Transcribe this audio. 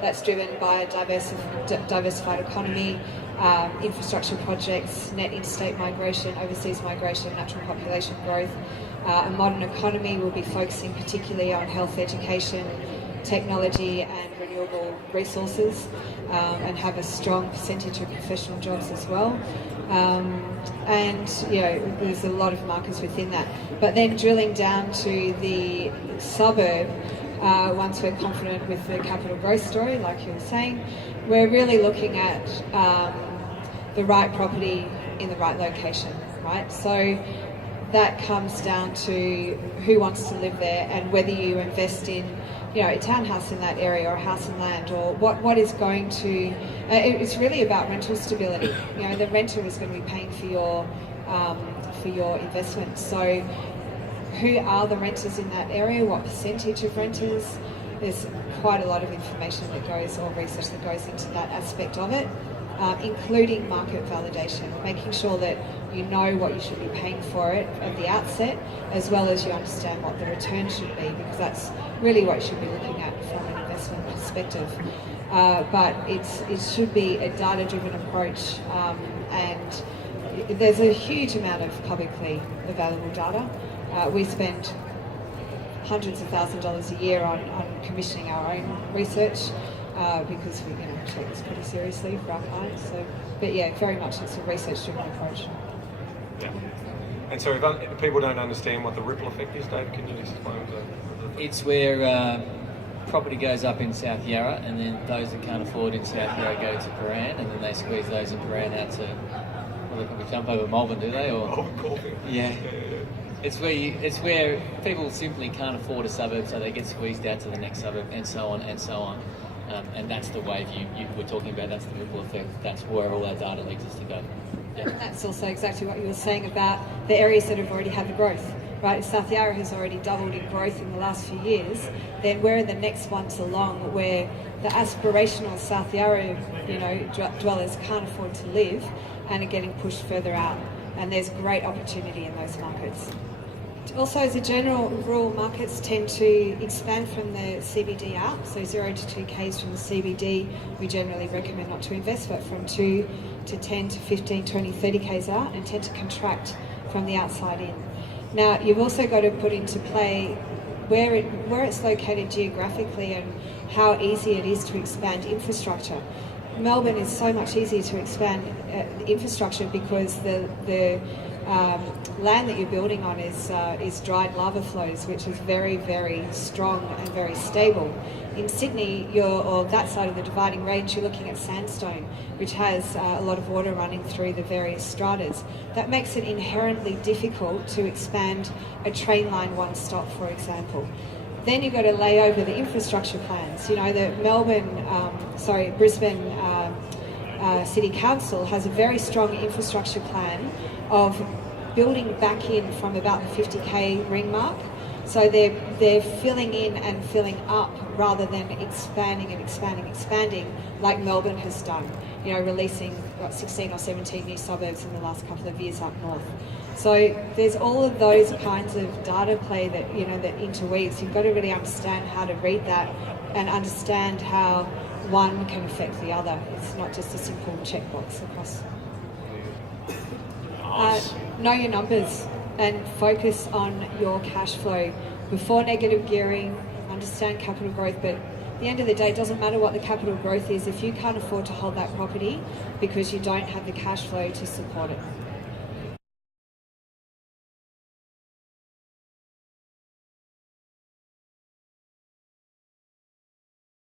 That's driven by a diversified economy, infrastructure projects, net interstate migration, overseas migration, natural population growth. A modern economy will be focusing particularly on health, education, technology and renewable resources, and have a strong percentage of professional jobs as well. And there's a lot of markers within that. But then drilling down to the suburb, once we're confident with the capital growth story, like you were saying, we're really looking at the right property in the right location, right? So that comes down to who wants to live there and whether you invest in a townhouse in that area or a house and land, or what is going to... it's really about rental stability. The renter is going to be paying for your investment. So who are the renters in that area? What percentage of renters? There's quite a lot of information that goes, or research that goes into that aspect of it, including market validation, making sure that you know what you should be paying for it at the outset, as well as you understand what the return should be, because that's really what you should be looking at from an investment perspective. But it should be a data-driven approach, and there's a huge amount of publicly available data. We spend hundreds of thousands of dollars a year on commissioning our own research, because we take this pretty seriously for our clients. So, but yeah, very much it's a research-driven approach. Yeah. And so if people don't understand what the ripple effect is, Dave, can you just explain the... It's where property goes up in South Yarra, and then those that can't afford in South Yarra go to Paran, and then they squeeze those in Paran out to... Well, they probably jump over Melbourne, do they? Or yeah. It's where people simply can't afford a suburb, so they get squeezed out to the next suburb, and so on and so on. And that's the wave you were talking about. That's the ripple effect. That's where all our data leads us to go. Yeah. That's also exactly what you were saying about the areas that have already had the growth, right? If South Yarra has already doubled in growth in the last few years, then where are the next ones along where the aspirational South Yarra, dwellers can't afford to live and are getting pushed further out? And there's great opportunity in those markets. Also, as a general rule, markets tend to expand from the CBD out. So 0 to 2 Ks from the CBD, we generally recommend not to invest, but from 2 to 10 to 15, 20, 30 Ks out, and tend to contract from the outside in. Now, you've also got to put into play where it's located geographically and how easy it is to expand infrastructure. Melbourne is so much easier to expand infrastructure because the land that you're building on is dried lava flows, which is very, very strong and very stable. In Sydney, or that side of the dividing range, you're looking at sandstone, which has a lot of water running through the various stratas. That makes it inherently difficult to expand a train line one stop, for example. Then you've got to lay over the infrastructure plans. The Brisbane City Council has a very strong infrastructure plan of building back in from about the 50K ring mark. So they're filling in and filling up rather than expanding and expanding like Melbourne has done, releasing 16 or 17 new suburbs in the last couple of years up north. So there's all of those kinds of data play that, that interweaves. You've got to really understand how to read that and understand how one can affect the other. It's not just a simple checkbox across. Know your numbers and focus on your cash flow. Before negative gearing, understand capital growth, but at the end of the day, it doesn't matter what the capital growth is if you can't afford to hold that property because you don't have the cash flow to support it.